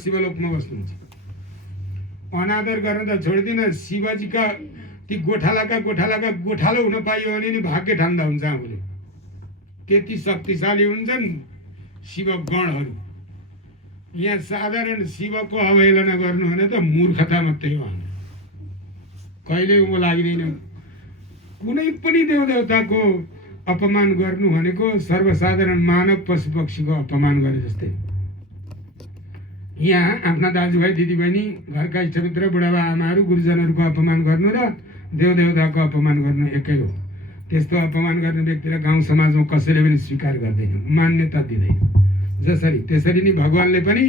शिवलोकमा बस्नुहुन्छ। अनादर गर्न त छोडिदिन, शिवजीका ती गोठालाका गोठालो हुन पाइयो भने नि भाग्य ठान्दा हुन्छ आफूले। त्यति शक्तिशाली हुन्छन् शिवगणहरू। यहाँ साधारण शिवको अवहेलना गर्नु भने त मूर्खता मात्रै हो। कहिले उँभो लाग्दैन। कुनै पनि देवदेवताको अपमान गर्नु भनेको सर्वसाधारण मानव पशु पक्षीको अपमान गरे जस्तै। यहाँ आफ्ना दाजुभाइ दिदीबहिनी, घरका इष्टमित्र, बुढाबा आमाहरू, गुरुजनहरूको अपमान गर्नु र देवदेवताको अपमान गर्नु एकै हो। त्यस्तो अपमान गर्ने व्यक्तिलाई गाउँ समाजमा कसैले पनि स्वीकार गर्दैन, मान्यता दिँदैन। जसरी त्यसरी नै भगवानले पनि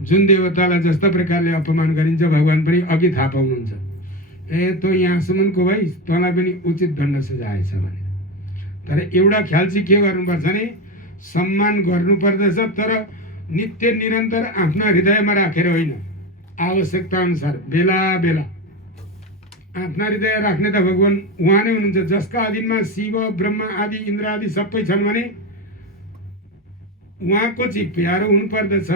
जुन देवतालाई जस्तो प्रकारले अपमान गरिन्छ भगवान पनि अघि थाहा पाउनुहुन्छ। तँ यहाँसम्मको भाइ, तँलाई पनि उचित दण्ड सजाएछ भने। तर एउटा ख्याल चाहिँ के गर्नुपर्छ भने सम्मान गर्नुपर्दछ, तर नित्य निरन्तर आफ्नो हृदयमा राखेर होइन, आवश्यकता अनुसार बेला बेला। आफ्ना हृदय राख्ने त भगवान उहाँ नै हुनुहुन्छ, जसका अधीनमा शिव, ब्रह्मा आदि, इन्द्र आदि सबै छन् भने उहाँको चाहिँ प्यारो हुनुपर्दछ,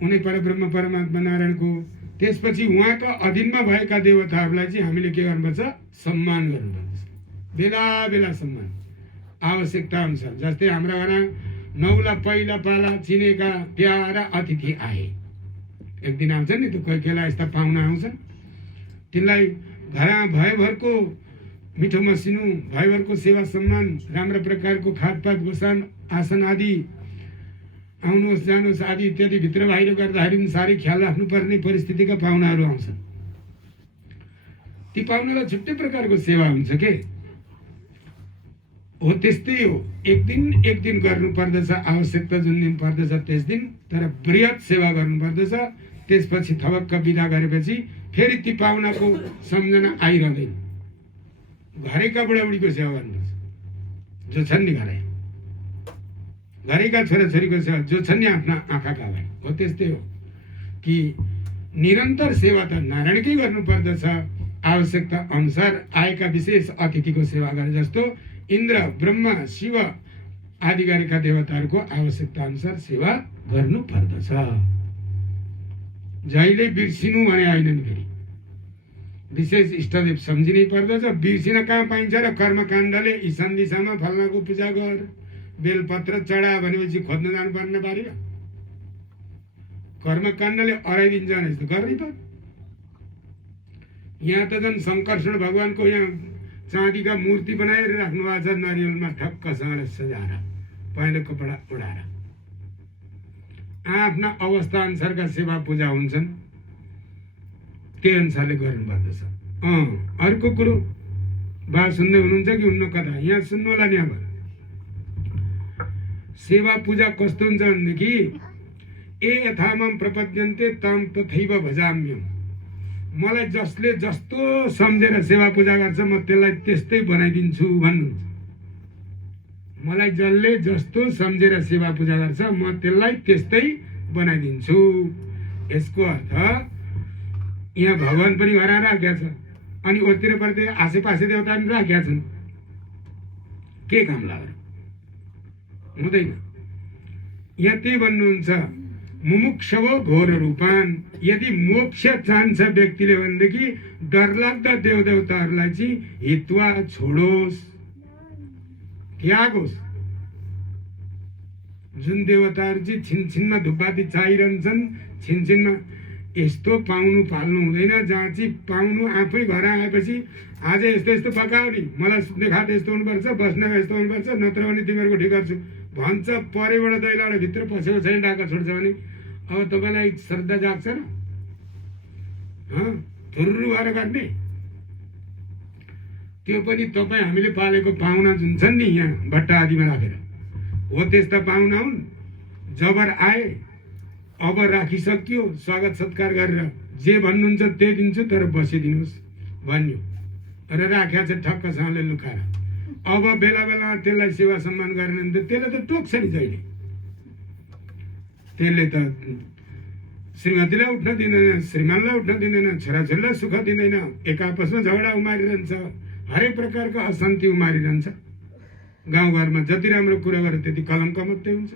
उनी परब्रह्म परमात्मा नारायणको। त्यसपछि उहाँका अधीनमा भएका देवताहरूलाई चाहिँ हामीले के गर्नुपर्छ? सम्मान गर्नुपर्दछ, बेला बेला सम्मान, आवश्यकता अनुसार। जस्तै हाम्रा घरमा नौला पहिला पाला चिनेका प्यारा अतिथि आए, एक दिन आउँछन् नि त कोही कोहीला यस्ता पाहुना आउँछन्, तिनलाई घरमा भयभरको मिठो मसिनो, भयभरको सेवा सम्मान, राम्रो प्रकारको खादपात, बसान, आसन आदि, आउनुहोस् जानुहोस् आदि इत्यादि भित्र बाहिर गर्दाखेरि पनि साह्रै ख्याल राख्नुपर्ने परिस्थितिका पाहुनाहरू आउँछन्। ती पाहुनालाई छुट्टै प्रकारको सेवा हुन्छ के हो, त्यस्तै हो। एक दिन गर्नुपर्दछ, आवश्यकता जुन दिन पर्दछ त्यस दिन, तर बृहत सेवा गर्नुपर्दछ। त्यसपछि थवक्क बिदा गरेपछि फेरि ती पाहुनाको सम्झना आइरहँदैन। घरैका बुढाबुढीको सेवा गर्नुपर्छ, जो छन् नि घरैका छोराछोरीको सेवा, जो छन् नि आफ्ना आँखाका अगाडि। हो त्यस्तै हो कि निरन्तर सेवा त नारायणकै गर्नुपर्दछ। आवश्यकता अनुसार आएका विशेष अतिथिको सेवा गरे जस्तो इन्द्र, ब्रह्मा, शिव आदि गरेका देवताहरूको आवश्यकता अनुसार सेवा गर्नु पर्दछ। जहिले बिर्सिनु भने होइन नि, फेरि विशेष इष्टदेव सम्झिनै पर्दछ। बिर्सिन कहाँ पाइन्छ र? कर्मकाण्डले ईशान दिशामा फल्नाको पूजा गर, बेलपत्र चढा भनेपछि खोज्न जानुपर्ने पारि। कर्मकाण्डले अराइदिन्छ भने जस्तो गर्नै पर्छ। यहाँ त झन् शङ्करषण भगवानको यहाँ चाँदीका मूर्ति बनाएर राख्नु भएको छ, नरिवलमा ठक्कसँगले सजाएर, पहेँलो कपडा उडाएर। आफ्ना अवस्था अनुसारका सेवा पूजा हुन्छन्, त्यही अनुसारले गर्नुपर्दछ। अर्को कुरो, बा सुन्दै हुनुहुन्छ कि हुन्न? कथा यहाँ सुन्नु होला नि। अब सेवा पूजा कस्तो हुन्छ भनेदेखि ए यथामम प्रपद्यन्ते ताम तथैव भजाम्यम। मलाई जसले जस्तो सम्झेर सेवा पूजा गर्छ म त्यसलाई त्यस्तै बनाइदिन्छु भन्नुहुन्छ। मलाई जसले जस्तो सम्झेर सेवा पूजा गर्छ म त्यसलाई त्यस्तै बनाइदिन्छु। यसको अर्थ यहाँ भगवान पनि हराएर राखेका छ, अनि ओतिर आसेपासे देवता पनि राखेका छन्। के काम लाग्यो? हुँदैन। यहाँ त्यही भन्नुहुन्छ, मुमुक्षव घोर रूपान। यदि मोक्ष चाहन्छ व्यक्तिले भनेदेखि डरलाग्दा देवदेवताहरूलाई चाहिँ हित्वा छोडोस्, त्यागोस्। जुन देवताहरू चाहिँ छिनछिनमा धुपबाती चाहिरहन्छन्, छिनछिनमा यस्तो पाउनु पाल्नु हुँदैन, जहाँ चाहिँ पाउनु आफै घर आएपछि आज यस्तो यस्तो पकाऊ नि, मलाई सुत्ने खाट यस्तो हुनुपर्छ, बस्ने यस्तो हुनुपर्छ, नत्र भने तिमीहरूको ठिक गर्छु भन्छ। परेबाट दैलाबाट भित्र पसेको छैन, डाका छोड्छ भने अब तपाईँलाई श्रद्धा जाग्छ र? थुर्रु भएर गर्ने? त्यो पनि तपाईँ हामीले पालेको पाहुना जुन छन् नि यहाँ भट्टा आदिमा राखेर, हो त्यस्ता पाहुना हुन्। जबर आए, अब राखिसक्यो, स्वागत सत्कार गरेर जे भन्नुहुन्छ त्यही दिन्छु, तर बसिदिनुहोस् भन्यो र राखेको छ ठक्कसँगले लुकाएर। अब बेला बेलामा त्यसलाई सेवा सम्मान गरेन भने त त्यसले त टोक्छ नि जहिले। त्यसले त श्रीमतीलाई उठ्न दिँदैन, श्रीमानलाई उठ्न दिँदैन, छोराछोरीलाई सुख दिँदैन, एक आपसमा झगडा उमारिरहन्छ, हरेक प्रकारको अशान्ति उमारिरहन्छ। गाउँघरमा जति राम्रो कुरा गरे त्यति कलङ्क मात्रै हुन्छ।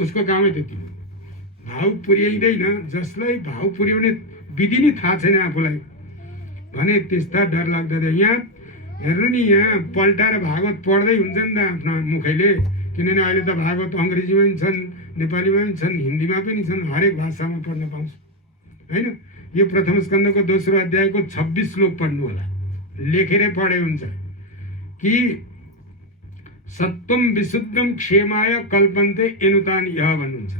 उसको कामै त्यति हो। भाव पुर्याइँदैन, जसलाई भाव पुर्याउने विधि नै थाहा छैन आफूलाई भने त्यस्ता डरलाग्दो। यहाँ हेर्नु नि, यहाँ पल्टाएर भागवत पढ्दै हुन्छ नि त आफ्नो मुखैले, किनभने अहिले त भागवत अङ्ग्रेजीमा पनि छन्, नेपालीमा पनि छन्, हिन्दीमा पनि छन्, हरेक भाषामा पढ्न पाउँछ होइन। यो प्रथम स्कन्धको दोस्रो अध्यायको 26 श्लोक पढ्नु होला, लेखेरै पढे हुन्छ कि सत्वम विशुद्धम क्षेमाय कल्पन्ते एनुतान यह भन्नुहुन्छ।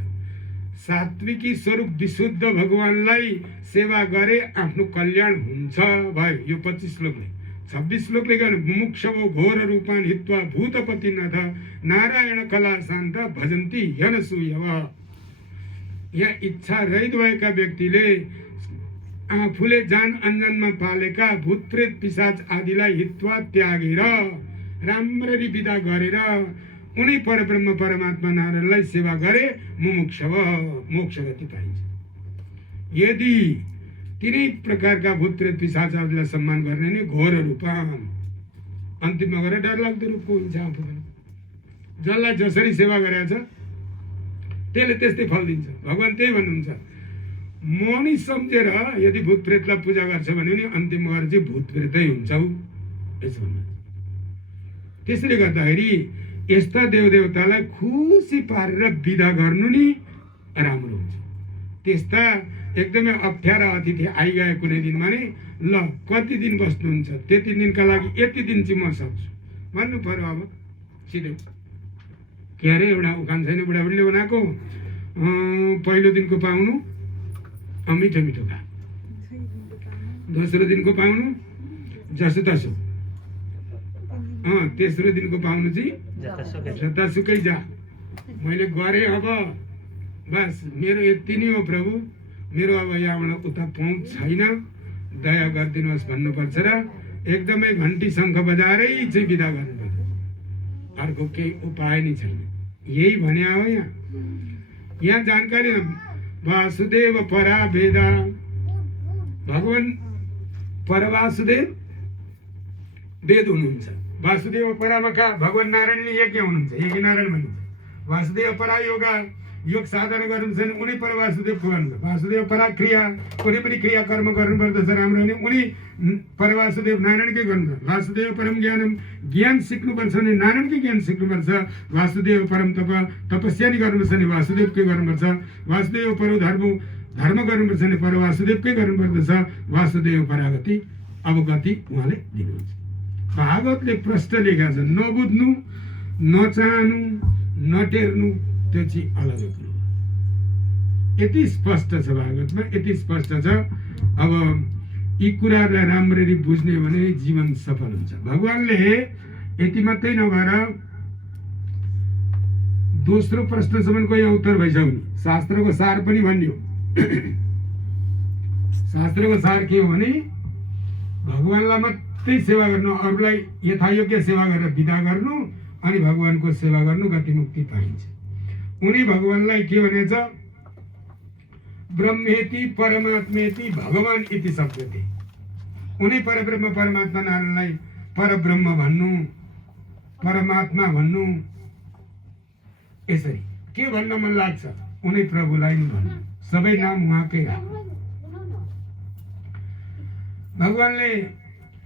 सात्विकी स्वरूप विशुद्ध भगवानलाई सेवा गरे आफ्नो कल्याण हुन्छ भयो। यो 25 श्लोकले। 26 श्लोकले के मुमुक्षवो घोर रूपान हित्वा भूतपतिनाथ नारायण कला शान्त भजन्ती यनसूयव। यहाँ इच्छा रहित भएका व्यक्तिले आफूले जान अञ्जनमा पालेका भूतप्रेत पिशाच आदिलाई हित्वा त्यागेर राम्ररी विदा गरेर उनी परब्रह्म परमात्मा नारायणलाई सेवा गरे मुमुक्षव मोक्ष गति पाइन्छ। यदि तिनै प्रकारका भूतप्रेत पिशाच आदिलाई सम्मान गर्ने नि घोर रूपम अन्तिममा गएर डरलाग्दो रूपको हुन्छ। आफू पनि जसलाई जसरी सेवा गरेको छ त्यसले त्यस्तै फल दिन्छ। भगवान त्यही भन्नुहुन्छ, म नि सम्झेर यदि भूतप्रेतलाई पूजा गर्छ भने नि अन्तिम गएर चाहिँ भूतप्रेतै हुन्छौ यसो भन्नु। त्यसले गर्दाखेरि यस्ता देवदेवतालाई खुसी पारेर विदा गर्नु नि राम्रो हुन्छ। त्यस्ता एकदमै अप्ठ्यारा अतिथि आइगए कुनै दिनमा नि ल कति दिन बस्नुहुन्छ, त्यति दिनका लागि यति दिन चाहिँ म सक्छु भन्नु पर्यो। अब सिधै के अरे एउटा उखान छैन बुढाबुढीले बनाएको, पहिलो दिनको पाउनु मिठो मिठो खा, दोस्रो दिनको पाउनु जसो तसो, तेस्रो दिनको पाउनु चाहिँ जतासुकै जा। मैले गरेँ अब बस मेरो यति नै हो प्रभु, मेरो अब यहाँबाट उता पहुँच छैन, दया गरिदिनुहोस् भन्नुपर्छ र एकदमै घन्टी शङ्ख बजाएरै चाहिँ विदा गर्नुपर्छ। अर्को केही उपाय नै छैन। यही भने हो यहाँ जानकारी। वासुदेव परा वेदा, भगवान परवासुदेव वेद हुनुहुन्छ। वासुदेव परामा कहाँ भगवान नारायणले यज्ञ हुनुहुन्छ, यज्ञ नारायण भनिन्छ। वासुदेव परा योगा योग साधना गर्नुहुन्छ भने उनी परवासुदेवको गर्नुहुन्छ। वासुदेव परा क्रिया कुनै पनि क्रिया कर्म गर्नुपर्दछ राम्रो भने उनी परवासुदेव नारायणकै गर्नुपर्छ। वासुदेव परम ज्ञानम, ज्ञान सिक्नुपर्छ भने नारायणकै ज्ञान सिक्नुपर्छ। वासुदेव परम तपस्या नि गर्नुपर्छ भने वासुदेवकै गर्नुपर्छ। वासुदेव परो धर्म गर्नुपर्छ भने परवासुदेवकै गर्नुपर्दछ। वासुदेव परागति अवगति उहाँले दिनुहुन्छ। भागवतले प्रश्न लेखेका छन्, नबुझ्नु नचाहनु नटेर्नु त्यो चाहिँ अलग कुरो। यति स्पष्ट छ भागवतमा, यति स्पष्ट छ। अब यी कुराहरूलाई राम्ररी बुझ्ने भने जीवन सफल हुन्छ। भगवानले यति मात्रै नभएर दोस्रो प्रश्नसम्मको यहाँ उत्तर भइसक्यो। शास्त्रको सार पनि भनियो। शास्त्रको सार के हो भने भगवानलाई मात्रै सेवा गर्नु, अरूलाई यथायोग्य सेवा गरेर विदा गर्नु, अनि भगवानको सेवा गर्नु, गति मुक्ति पाइन्छ। उनी भगवानलाई के भनेछ, ब्रह्मेति परमात्मेति भगवान इति शब्दते। उनी परब्रह्म परमात्मा नारायणलाई परब्रह्म भन्नु, परमात्मा भन्नु। यसरी के भन्न मन लाग्छ उनी प्रभुलाई नि भन्नु, सबै नाम उहाँकै राख्नु। भगवानले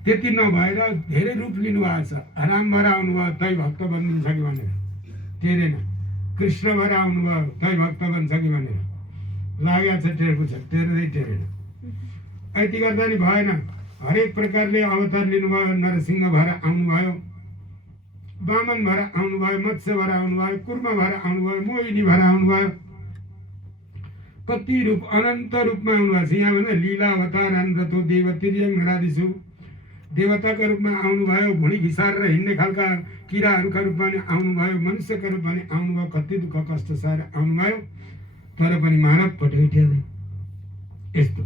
त्यति नभएर धेरै रूप लिनुभएको छ। राम भएर आउनुभयो तै भक्त बनिन्छ कि भनेर टेरेन, कृष्ण भएर आउनुभयो तै भक्त बन्छ कि भनेर लागेको छ, टेरेको छ, टेर्दै टेरेन। यति गर्दा नि भएन। हरेक प्रकारले अवतार लिनुभयो। नरसिंह भएर आउनुभयो, वामन भएर आउनुभयो, मत्स्य भएर आउनुभयो, कुर्म भएर आउनुभयो, मोहिनी भएर आउनुभयो। कति रूप अनन्त रूपमा आउनुभएको छ। यहाँ भने लीला अवतार अनरतो देवतिर्यङ नरादिसु, देवताका रूपमा आउनुभयो, भुँडी घिसारेर हिँड्ने खालका किराहरूका रूपमा नि आउनुभयो, मनुष्यका रूपमा नि आउनुभयो, कति दुःख कष्ट सहेर आउनुभयो। तर पनि मानव पठाइठ्याए। यस्तो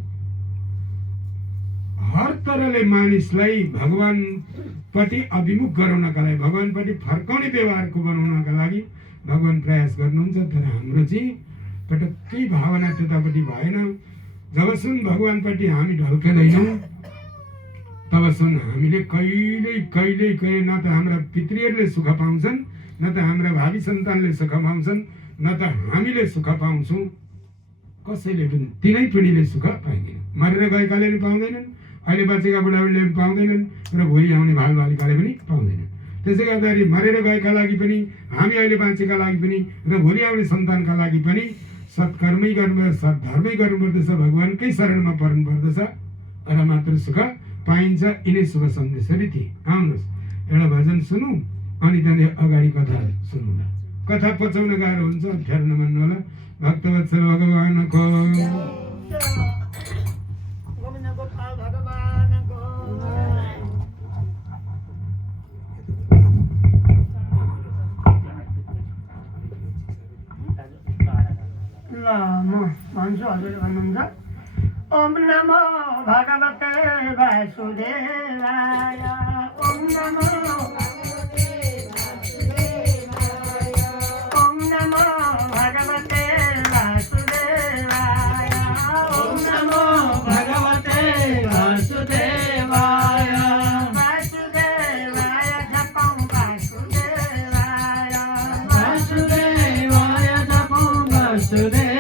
हर तरले मानिसलाई भगवानपट्टि अभिमुख गराउनका लागि, भगवानपट्टि फर्काउने व्यवहारको बनाउनका लागि भगवान प्रयास गर्नुहुन्छ। तर हाम्रो चाहिँ पटक्कै भावना त्यतापट्टि भएन। जबसम्म भगवानपट्टि हामी ढल्केदैनौँ तबसम्म हामीले कहिले न त हाम्रा पितृहरूले सुख पाउँछन्, न त हाम्रा भावी सन्तानले सुख पाउँछन्, न त हामीले सुख पाउँछौँ। कसैले पनि तिनै पिँढीले सुख पाइँदैन। मरेर गएकाले पनि पाउँदैनन्, अहिले बचेका बुढाबुढीले पनि पाउँदैनन् र भोलि आउने बालबालिकाले पनि पाउँदैनन्। त्यसै गर्दाखेरि मरेर गएका लागि पनि, हामी अहिले बाँचेका लागि पनि र भोलि आउने सन्तानका लागि पनि सत्कर्मै गर्नु, सद्धर्मै गर्नुपर्दछ, भगवान्कै शरणमा पर्नुपर्दछ र मात्र सुख पाइन्छ। यिनै शुभ सन्देशहरू थिए। आउनुहोस् एउटा भजन सुनौँ अनि त्यहाँदेखि अगाडि कथा सुनौँला। कथा पचाउन गाह्रो हुन्छ, अप्ठ्यारो नमान्नु होला। भक्तवत्सल भगवानको म भन्छु, हजुर भन्नुहुन्छ। ओम नमो भगवते वासुदेवाय, ओम नमो भगवते वासुदेवाय, ओम नमो भगवते वासुदेवाय, ओम नमो भगवते वासुदेवाय, वासुदेवाय जपं वासुदेवाय, वासुदेवाय जपं वासुदेवाय।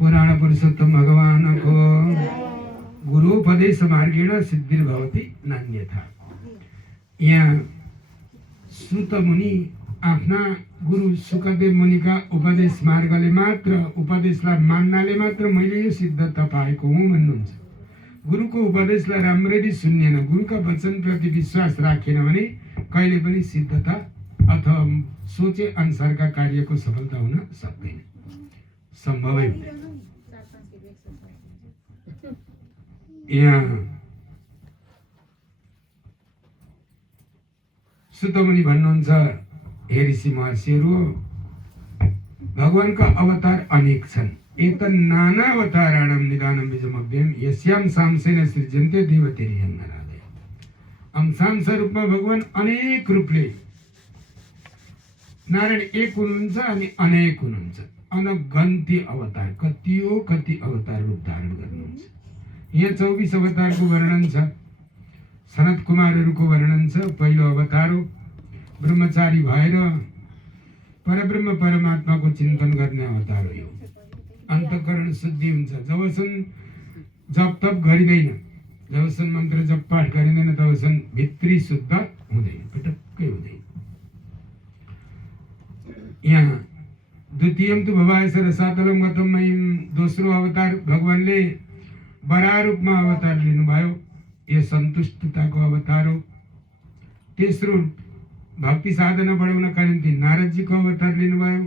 पुराण पुरुषोत्तम भगवानको गुरुपदेश मार्गेण सिद्धिर्भवति नान्यथा। यहाँ सुत मुनि आफ्ना गुरु सुखदेव मुनिका उपदेश मार्गले मात्र, उपदेशलाई मान्नाले मात्र मैले यो सिद्धता पाएको हुँ भन्नुहुन्छ। गुरुको उपदेशलाई राम्ररी सुन्नेन, गुरुका वचनप्रति विश्वास राखेन भने कहिले पनि सिद्धता अथवा सोचे अनुसारका कार्यको सफलता हुन सक्दैन, सम्भवै हुँदैन। यहाँ सुतमुनि भन्नुहुन्छ, हे ऋषि महर्षिहरू, भगवानका अवतार अनेक छन्। एत नानावताराणां निदानं बीजमव्ययम् यस्यां सांसेन सृज्यन्ते देवतेर्यं नरादय। आम सांस रूपमा भगवान अनेक रूपले नारायण एक हुनुहुन्छ अनि अनेक हुनुहुन्छ। अनगन्ती अवतार कति अवतार रूप धारण गर्नुहुन्छ। यहाँ 24 अवतारको वर्णन छ। सनत कुमारहरूको वर्णन छ। पहिलो अवतार हो ब्रह्मचारी भएर परब्रह्म परमात्माको चिन्तन गर्ने अवतार हो। यो अन्तःकरण शुद्धि हुन्छ। जबसम्म जप तप गरिँदैन, जबसम्म मन्त्र जप पाठ गरिँदैन, तबसम्म भित्री शुद्ध हुँदैन, पटक्कै हुँदैन। यहाँ द्वितीयम तु भवायस रसातलम गतम महिम, दोस्रो अवतार भगवानले वराह रूपमा अवतार लिनुभयो। यो सन्तुष्टताको अवतार हो। तेस्रो भक्ति साधना बढाउनका निम्ति नारदजीको अवतार लिनुभयो।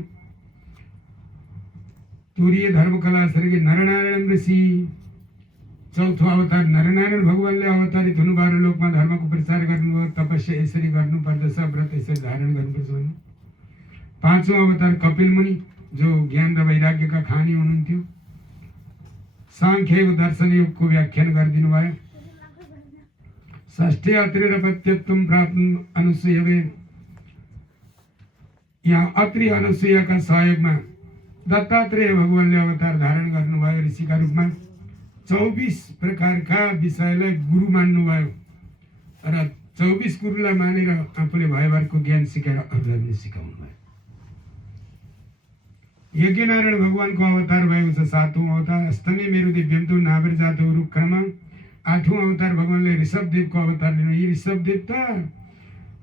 तुरीय धर्मकला सर्गे नरनारायण ऋषि। चौथो अवतार नरनारायण भगवानले अवतारित हुनुभयो। लोकमा धर्मको प्रचार गर्नुभयो। तपस्या यसरी गर्नुपर्दछ, व्रत यसरी धारण गर्नुपर्छ भन्नु। पाँचौं अवतार कपिल मुनि, जो ज्ञान र वैराग्यका खानी हुनुहुन्थ्यो। सांख्य दर्शन योगको व्याख्यान गरिदिनु भयो। षष्ठे अत्रि र पत्यत्वम प्राप्त अनुसूयवे। यहाँ अत्रि अनुसूयका सहयोगमा दत्तात्रेय भगवानले अवतार धारण गर्नुभयो ऋषिका रूपमा। 24 प्रकारका विषयलाई गुरु मान्नुभयो र 24 गुरुलाई मानेर आफूले भयभरको ज्ञान सिकाएर अरूलाई पनि सिकाउनु भयो। यज्ञनारायण भगवानको अवतार भएको छ 7औं अवतार। अष्टमी मेरो दिव्यम तु नाभिर जातो रुक्रम। 8औं अवतार भगवानले ऋषभदेवको अवतार लिनु। यी ऋषभदेव त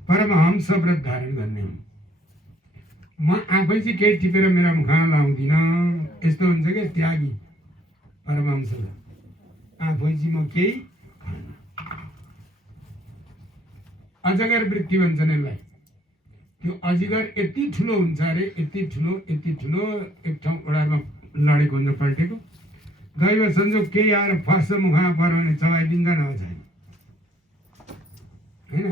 परमहंस व्रत धारण गर्ने हुन्। म आफै चाहिँ केही टिपेर मेरा मुखमा लाउँदिन, यस्तो हुन्छ क्या त्यागी परमहंस। आफै चाहिँ म केही खान्न। अजगर वृत्ति भन्छन् यसलाई। त्यो अजगर यति ठुलो हुन्छ अरे, यति ठुलो एक ठाउँ ओडारमा लडेको हुन्छ, पल्टेको। दैव संजोग केही आएर फर्स्ट मुखमा पऱ्यो भने चबाइदिन्छ, नभए छैन होइन।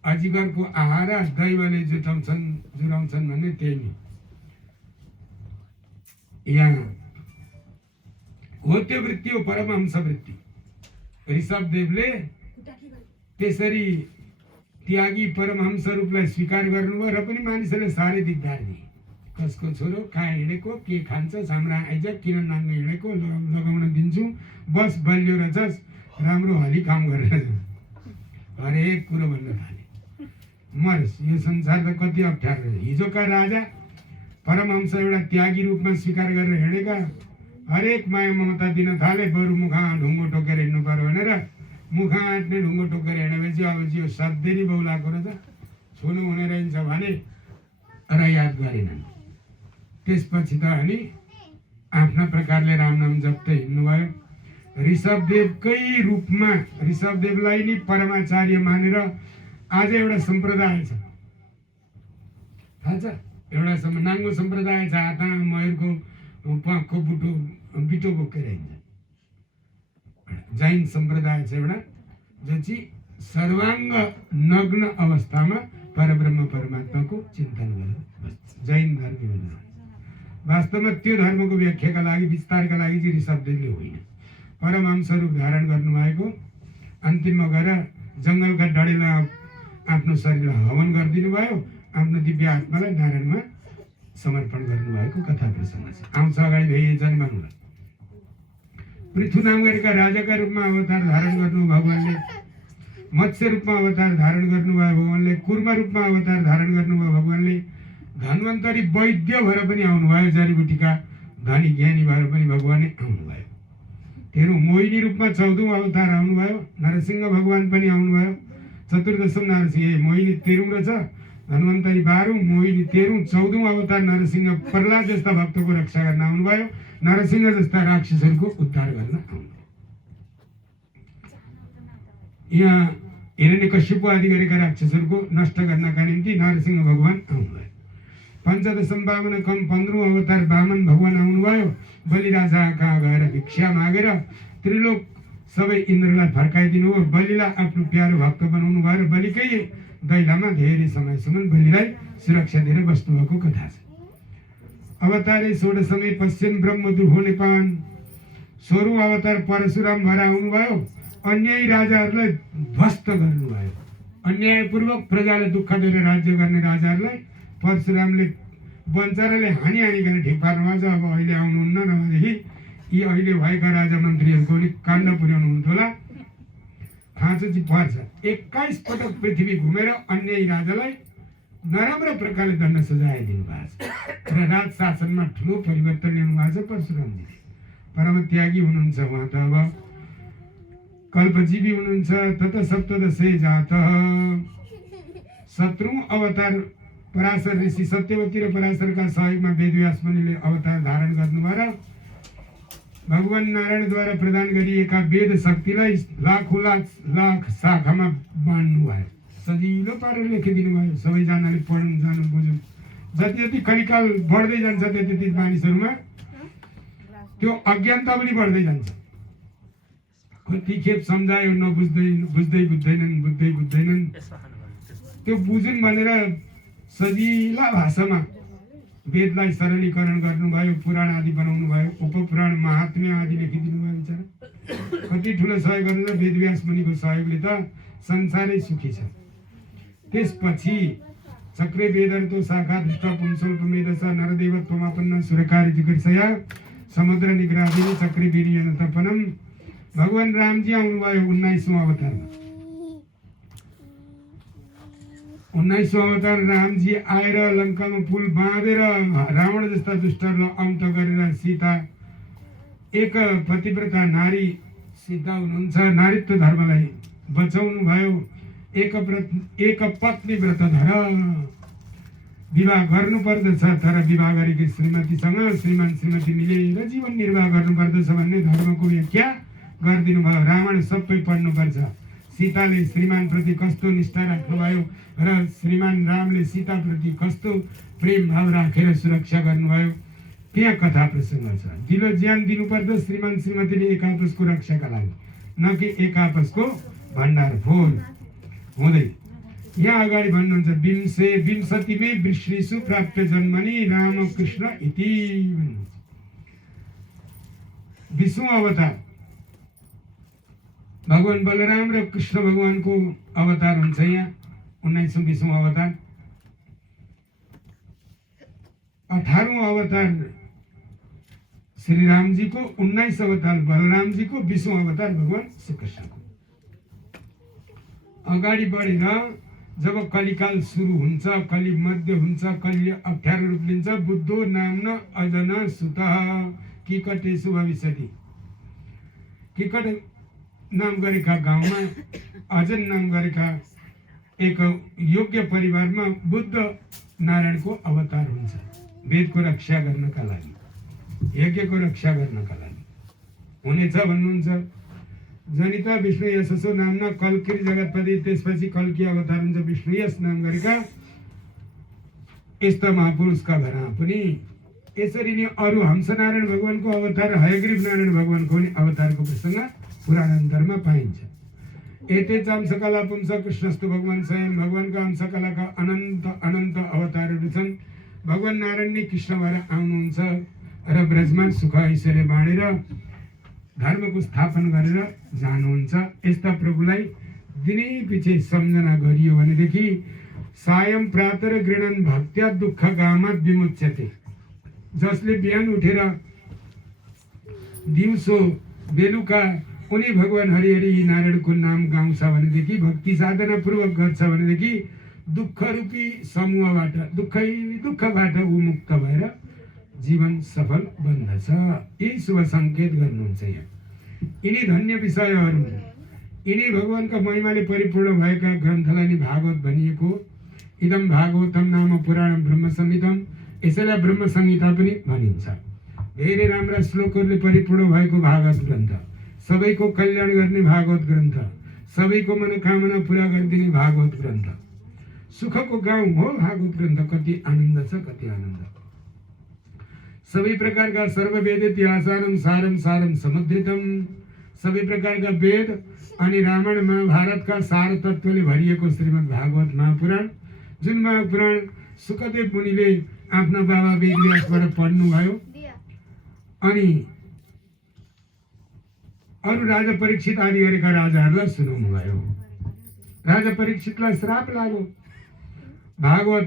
अजगरको आहार दैवले जुराउँछन् भन्ने त्यही नै यहाँ हो। त्यो वृत्ति हो परमहंस वृत्ति। ऋषभदेवले त्यसरी त्यागी परमहंस रूपलाई स्वीकार गर्नुभयो र पनि मानिसहरूले साह्रै दिगदार दिए। कसको छोरो कहाँ हिँडेको, के खान्छ, साम्रा आइज, किन नाङ्गो हिँडेको, लगाउन दिन्छु, बस बलियो रहेछस्, राम्रो हली काम गरेर हरेक कुरो भन्न थाले। मर्स यो संसार त कति अप्ठ्यारो रहेछ। हिजोका राजा परमहंस एउटा त्यागी रूपमा स्वीकार गरेर हिँडेका हरेक माया ममता दिन थाले। बरु मुखमा ढुङ्गो टोकेर हिँड्नु पर्यो भनेर मुखमा आँट्ने ढुङ्गो टोकेर हिँडेपछि अब चाहिँ यो सधैँ बौलाएको रहेछ, छुनु हुने रहन्छ भने र याद गरेनन्। त्यसपछि त अनि आफ्ना प्रकारले राम नाम जप्दै हिँड्नुभयो। ऋषभदेवकै रूपमा ऋषभदेवलाई नै परमाचार्य मानेर आज एउटा सम्प्रदाय छ, थाहा छ? एउटा नाङ्गो सम्प्रदाय छ। हातमा मयूरको प्वाखको बिटो बोकेर हिँड्छ। जैन सम्प्रदाय छ एउटा, जो चाहिँ सर्वाङ्ग नग्न अवस्थामा परब्रह्म परमात्माको चिन्तन गरेर जैन धर्म भन्छ। वास्तवमा त्यो धर्मको व्याख्याका लागि, विस्तारका लागि चाहिँ ऋषभदेवले होइन, परमहंस रूप धारण गर्नुभएको। अन्तिममा गएर जङ्गलका डढेला आफ्नो शरीरलाई हवन गरिदिनु भयो। आफ्नो दिव्य आत्मालाई नारायणमा समर्पण गर्नुभएको कथा प्रसङ्ग छ। आउँछ अगाडि भेइ जन्माउला। पृथु नाम गरेका राजाका रूपमा अवतार धारण गर्नु भगवानले। मत्स्य रूपमा अवतार धारण गर्नुभयो भगवानले। कुर्म रूपमा अवतार धारण गर्नुभयो भगवानले। धन्वन्तरी वैद्य भएर पनि आउनुभयो। जडीबुटीका धनी ज्ञानी भएर पनि भगवानै आउनुभयो। तेरो मोहिनी रूपमा 14औं अवतार आउनुभयो। नरसिंह भगवान पनि आउनुभयो। चतुर्दशम नरसिंह, मोहिनी 13औं रहेछ, धन्वन्तरी 12औं, मोहिनी 13औं, 14औं अवतार नरसिंह प्रहलाद जस्ता भक्तको रक्षा गर्न आउनुभयो। नरसिंह जस्ता राक्षसहरूको उद्धार गर्न आउनुभयो। यहाँ हिरण्यकश्यप आदि गरेका राक्षसहरूको नष्ट गर्नका निम्ति नरसिंह भगवान आउनुभयो। पञ्चदशम वामन कम 15औं अवतार वामन भगवान आउनुभयो। बलिराजा कहाँ गएर भिक्षा मागेर त्रिलोक सबै इन्द्रलाई फर्काइदिनु हो। बलिलाई आफ्नो प्यारो भक्त बनाउनु भयो र बलिकै दैलामा धेरै समयसम्म बलिलाई सुरक्षा दिएर बस्नुभएको कथा छ। अवतारे षोडशमै पश्चिम ब्रह्म दुहो नेपान 16औं अवतार परशुराम भएर आउनुभयो। अन्यायी राजाहरूलाई ध्वस्त गर्नुभयो। अन्यायपूर्वक प्रजालाई दुःख दिएर राज्य गर्ने राजाहरूलाई परशुरामले बन्चराले हानी हानिकन ठिक पार्नुभएको छ। अब अहिले आउनुहुन्न, नभएदेखि यी अहिले भएका राजा मन्त्रीहरूको पनि काण्ड पुर्याउनु हुन्थ्यो होला। खाँचो चाहिँ पर्छ। 21 पटक पृथ्वी घुमेर अन्यायी राजालाई नराम्रो प्रकारले दण्ड सजाय दिनुभएको छ र राज शासनमा ठुलो परिवर्तन ल्याउनु भएको छ परशुरामजीले। परम त्यागी हुनुहुन्छ उहाँ त। अब कल्पजीवी हुनुहुन्छ। तत सप्तदशे जात 17औं अवतार पराशर ऋषि सत्यवती र पराशरका सहयोगमा वेदव्यास मुनिले अवतार धारण गर्नुभयो र भगवान नारायणद्वारा प्रदान गरिएका वेद शक्तिलाई लाखौं लाख शाखामा बाँड्नु भयो। सजिलो पारेर लेखिदिनु भयो। सबैजनाले पढ्नु जानु बुझ्नु। जति जति कलिकाल बढ्दै जान्छ त्यति त्यति मानिसहरूमा त्यो अज्ञानता पनि बढ्दै जान्छ। कति खेप सम्झायो बुझ्दैनन्। त्यो बुझुन् भनेर सजिला भाषामा वेदलाई सरलीकरण गर्नुभयो। पुराण आदि बनाउनु भयो। उपपुराण महात्म्य आदि लेखिदिनु भयो। विचारा कति ठुलो सहयोग गर्नु। वेदव्यास मुनिको सहयोगले त संसारै सुखी छ। त्यसपछि चक्रे वेदर्तो शाखा दृष्ट पुंसल्पमेधस नरदेवत्वमापन्न सुरकारी जिगर्षया समुद्र निग्रहादिनी चक्रे वीर्येण तपनम। भगवान रामजी आउनुभयो 19औं अवतारमा। 19औं अवतार रामजी आएर लङ्कामा पुल बाँधेर रावण जस्ता दुष्टहरूलाई अन्त गरेर सीता एक पतिव्रता नारी सीता हुनुहुन्छ। नारीत्व धर्मलाई बचाउनु भयो। एक पत्नी व्रत धर विवाह गर्नुपर्दछ, तर विवाह गरेको श्रीमतीसँग श्रीमान श्रीमती मिलेर जीवन निर्वाह गर्नुपर्दछ भन्ने धर्मको व्याख्या गरिदिनु भयो। रावण सबै पढ्नुपर्छ। सीताले श्रीमान प्रति कस्तो निष्ठा राख्नुभयो र श्रीमान रामले सीता प्रति कस्तो प्रेम भाव राखेर सुरक्षा गर्नुभयो, त्यहाँ कथा प्रसङ्ग छ। दिलो ज्यान दिनुपर्छ श्रीमान श्रीमतीले एक आपसको रक्षाका लागि, न कि एक आपसको भण्डारफोर हुँदै। यहाँ अगाडि भन्नुहुन्छ विंशतिमै वृष्णिषु प्राप्य जन्मनि रामकृष्ण इति भन्नुहुन्छ। 20औं अवतार भगवान बलराम र कृष्ण भगवानको अवतार हुन्छ। यहाँ 19औं 20औं अवतार। 18औं अवतार श्री रामजीको, 19 अवतार बलरामजीको, 20औं अवतार भगवान श्री कृष्णको। अगाडि बढेर जब कलिकाल सुरु हुन्छ, कलि मध्य हुन्छ, कलि अप्ठ्यारो रूप लिन्छ, बुद्धो नाम्न अजन सुतः किकटेषु भविष्यति। किकट नाम गरेका गाउँमा अजन नाम गरेका एक योग्य परिवारमा बुद्ध नारायणको अवतार हुन्छ। वेदको रक्षा गर्नका लागि, यज्ञको रक्षा गर्नका लागि हुनेछ भन्नुहुन्छ। जनिता विष्णु यशसो नामना कल्की जगतपति। त्यसपछि कल्की अवतार हुन्छ विष्णु यश नाम गरेका यस्ता महापुरुषका घरमा पनि। यसरी नै अरू हंसनारायण भगवानको अवतार, हयग्रीव नारायण भगवानको पनि अवतारको प्रसङ्ग पुराणान्तरमा पाइन्छ। एते अंशकला पुंस कृष्णस्तु भगवान स्वयं। भगवानका अंशकलाका अनन्त अनन्त अवतारहरू छन्। भगवान नारायण नै कृष्ण भएर आउनुहुन्छ र ब्रजमा सुख ऐश्वर्य बाँडेर धर्मको स्थापना गरेर जानुहुन्छ। यस्ता प्रभुलाई दिनै पछि सम्झना गरियो भनेदेखि सायं प्रातः गृणन भक्त्या दुःख गामत विमुच्यते। जसले बिहान उठेर दिउँसो बेलुका उनी भगवान हरिहरि नारायणको नाम गाउँछ भनेदेखि, भक्ति साधना पूर्वक गर्छ भनेदेखि दुःख रूपी समूहबाट, दुःखबाट ऊ मुक्त भएर जीवन सफल बन्दछ। यही शुभ सङ्केत गर्नुहुन्छ यहाँ। यिनी धन्य विषयहरू, यिनी भगवानका महिमाले परिपूर्ण भएका ग्रन्थलाई नै भागवत भनिएको। इदम भागवतम नाम पुराण ब्रह्म संहितम। यसैलाई ब्रह्म संहिता पनि भनिन्छ। धेरै राम्रा श्लोकहरूले परिपूर्ण भएको भागवत ग्रन्थ, सबैको कल्याण गर्ने भागवत ग्रन्थ, सबैको मनोकामना पुरा गरिदिने भागवत ग्रन्थ, सुखको गाउँ हो भागवत ग्रन्थ। कति आनन्द छ, कति आनन्द। सबै प्रकारका सर्ववेद इतिहासानं सारम सारम समुद्रितम। सबै प्रकारका वेद अनि रामायण महाभारतका सार तत्त्वले भरिएको श्रीमद् भागवत महापुराण, जुन महापुराण सुखदेव मुनिले आफ्नो बाबा वेदव्यासबाट पढ्नुभयो अनि अरू राजा परीक्षित आदि गरेका राजाहरूलाई सुनाउनु भयो। राजा परीक्षितलाई श्राप लाग्यो। भागवत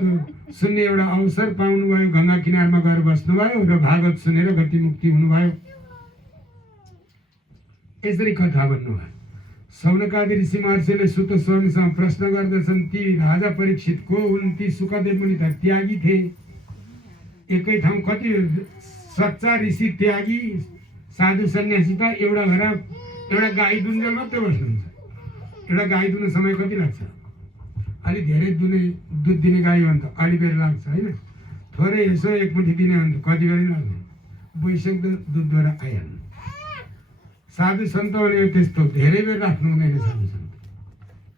सुन्ने एउटा अवसर पाउनुभयो, गङ्गा किनारमा गएर बस्नुभयो र भागवत सुनेर गति मुक्ति हुनुभयो। यसरी कथा भन्नुभयो। सौनकादि ऋषि महर्षिले सुत स्वामीसँग प्रश्न गर्दछन्, ती राजा परीक्षित को हुन्? ती सुखदेव मुनि त त्यागी थिए। एकै ठाउँ कति सच्चा ऋषि त्यागी साधु सन्यासी त एउटा घर एउटा गाई दुन्जेल मात्रै बस्नुहुन्छ। एउटा गाई दुन समय कति लाग्छ? अलि धेरै दुध दिने गाई भने त अलि बेर लाग्छ होइन। थोरै यसो एक मुठी दिने भने त कति बेर लाग्छ। वैशाख दुधबाट आइहाल्नु। साधु सन्त भने त्यस्तो धेरै बेर राख्नु हुँदैन। साधु सन्त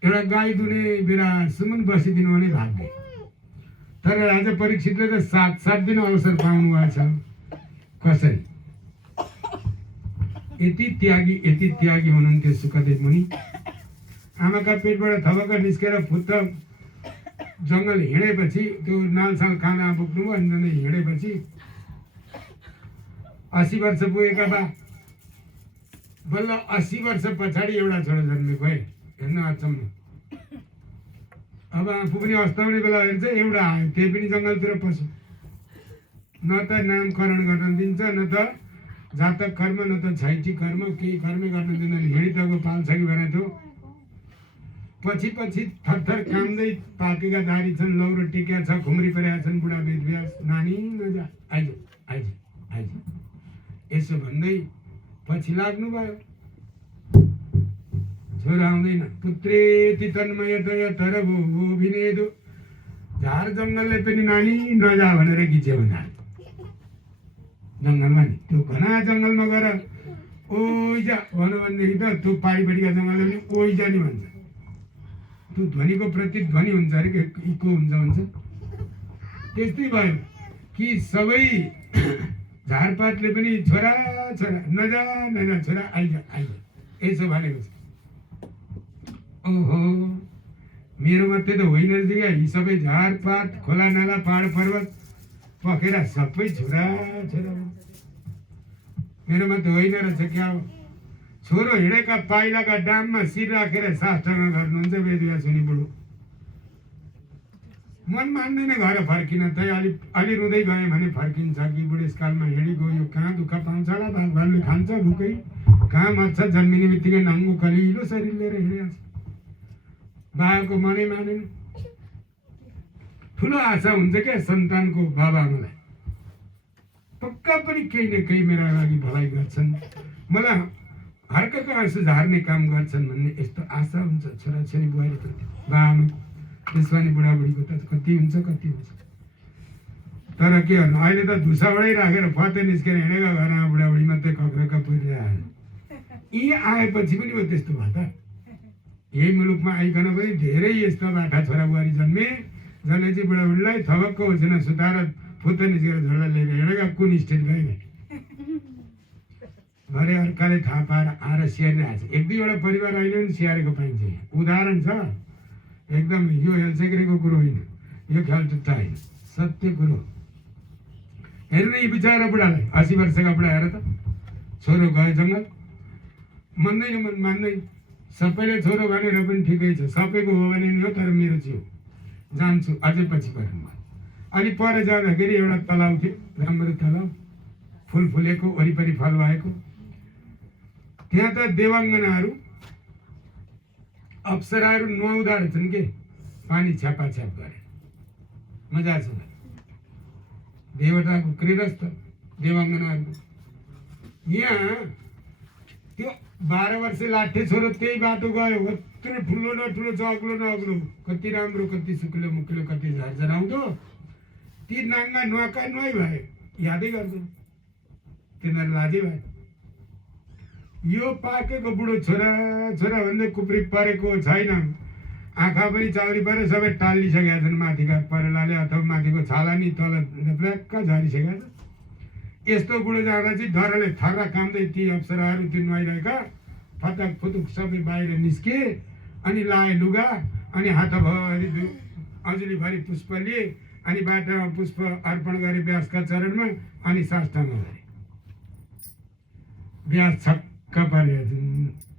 एउटा गाई दुने बेलासम्म बसिदिनु भने भाग्य। तर राजा परीक्षितले त 7 दिन अवसर पाउनु भएको छ। कसरी? यति त्यागी हुनुहुन्थ्यो सुखदेव मुनि। आमाका पेटबाट थपक्क निस्केर फुत्त जङ्गल हिँडेपछि त्यो नालसाल खाना पुग्नुभयो अनि हिँडेपछि 80 वर्ष पुगेका बा बल्ल 80 वर्ष पछाडि एउटा छोरा जन्मेको है। हेर्न अचम्म। अब आफू पनि अस्ताउने बेला हेर्छ एउटा आयो, त्यही पनि जङ्गलतिर पस्यो। न त नामकरण गर्न दिन्छ, न त जातक कर्म, न त छैटी कर्म, केही कर्मै गर्न दिँदैन। हिँडितको पाल्छ कि भनेको थियो। पछि थरथर कामदै पाकेका दारी छन्, लौरो टेक्या छ, खुम्री परेका छन्। बुढा वेदव्यास, नानी नजा, आइज यसो भन्दै पछि लाग्नु भयो। छोरा आउँदैन। पुत्रेति तन्मयतया तर भो भिनेदो। झार जङ्गलले पनि नानी नजा भनेर गिच्यो भने जङ्गलमा नि त्यो घना जङ्गलमा गएर ओइजा भन्यो भनेदेखि त त्यो पारिपट्टिका जङ्गलले पनि ओइजा नि भन्छ। त्यो ध्वनिको प्रतिध्वनि हुन्छ अरे कि इको हुन्छ भन्छ। त्यस्तै भयो कि सबै झारपातले पनि छोरा नजा छोरा आइज यसो भनेको छ। ओहो, मेरो मात्रै त होइन रहेछ क्या। यी सबै झारपात, खोला नाला, पहाड पर्वत पखेरा सबै छोरा मेरो मात्रै होइन रहेछ क्या। छोरो हिँडेका पाइलाका डाममा शिर राखेर साष्टाङ्ग गर्नुहुन्छ वेदव्यास हुने बुढो। मन मान्दैन घर फर्किन। तै अलि रुँदै गएँ भने फर्किन्छ कि बुढेसकालमा हिँडी गयो। कहाँ दुःख पाउँछ होला, भाग भालले खान्छ भुकै, कहाँ मर्छ, जन्मिने बित्तिकै नाङ्गो कलिलो शरीर लिएर हिँडिहाल्छ। बाबाको मनै मानेन। ठुलो आशा हुन्छ क्या सन्तानको बाबा आमालाई। पक्का पनि केही न केही मेरा लागि भलाइ गर्छन्, मलाई हर्कको आँसु झार्ने काम गर्छन् भन्ने यस्तो आशा हुन्छ छोराछोरी बुहारीप्रति बाबाआमाको। त्यसमा नि बुढाबुढीको त कति हुन्छ। तर के गर्नु, अहिले त धुसाबाटै राखेर फते निस्केर हिँडेका घरमा बुढाबुढी मात्रै कक्रक्क परिरहेको। यी आएपछि पनि हो त्यस्तो भयो त। यही मुलुकमा आइकन पनि धेरै यस्ता बाठा छोरा बुहारी जन्मे जसले चाहिँ बुढाबुढीलाई थपक्क होसेन सुताएर फुत्त निस्केर झोला लिएर हिँडेका। कुन स्टेट गए भरे अर्काले थाहा पाएर आएर स्याहारिरहेको छ। 1-2वटा परिवार अहिले पनि स्याहारेको पाइन्छ। उदाहरण छ एकदम। यो हेलसेक्रेको कुरो होइन, यो ख्यालटुट्टा होइन, सत्य कुरो। हेर्नु यी बिचरा बुढालाई, 80 वर्षका बुढा हेर त। छोरो गयो जङ्गल, मान्दैन। सबैले छोरो भनेर पनि ठिकै छ, सबैको हो भने नि हो, तर मेरो चाहिँ हो। जान्छु अझै पछि पर्नु। अनि पर जाँदाखेरि एउटा तलाउ थियो, राम्रो तलाउ, फुल फुलेको, वरिपरि फल भएको। त्यहाँ त देवाङ्गनाहरू, अप्सराहरू नुहाउँदा रहेछन् के, पानी छ्यापाछ्याप गरे। मजा छ। देवताको क्रीडस्थ देवाङ्गनाहरू। यहाँ त्यो 12 वर्ष लाठे छोरो त्यही बाटो गयो। यत्रो ठुलो न ठुलो छ, अग्लो न अग्लो, कति राम्रो, कति सुकिलो मुकिलो, कति झरझराउँदो। ती नाङ्गा नुहाका नुहाइ भए, यादै गर्दैन तिनीहरू, लाजै भए। यो पाकेको बुढो छोरा भन्दै कुप्री परेको छैन। आँखा पनि चाउरी परेर सबै टालिसकेका छन् माथिका परेलाले, अथवा माथिको छाला नि तल प्ल्याक्क झरिसकेका छ। यस्तो बुढो जाँदा चाहिँ डरले थर्रा काम्दै ती अप्सराहरू त्यो नुहाइरहेका फतक फुतुक सबै बाहिर निस्के। अनि लाए लुगा, अनि हातभरि अजुलीभरि पुष्प लिए, अनि बाटामा पुष्प अर्पण गरे व्यासका चरणमा अनि साष्टाङ्ग गरे। व्यास छक्क परे,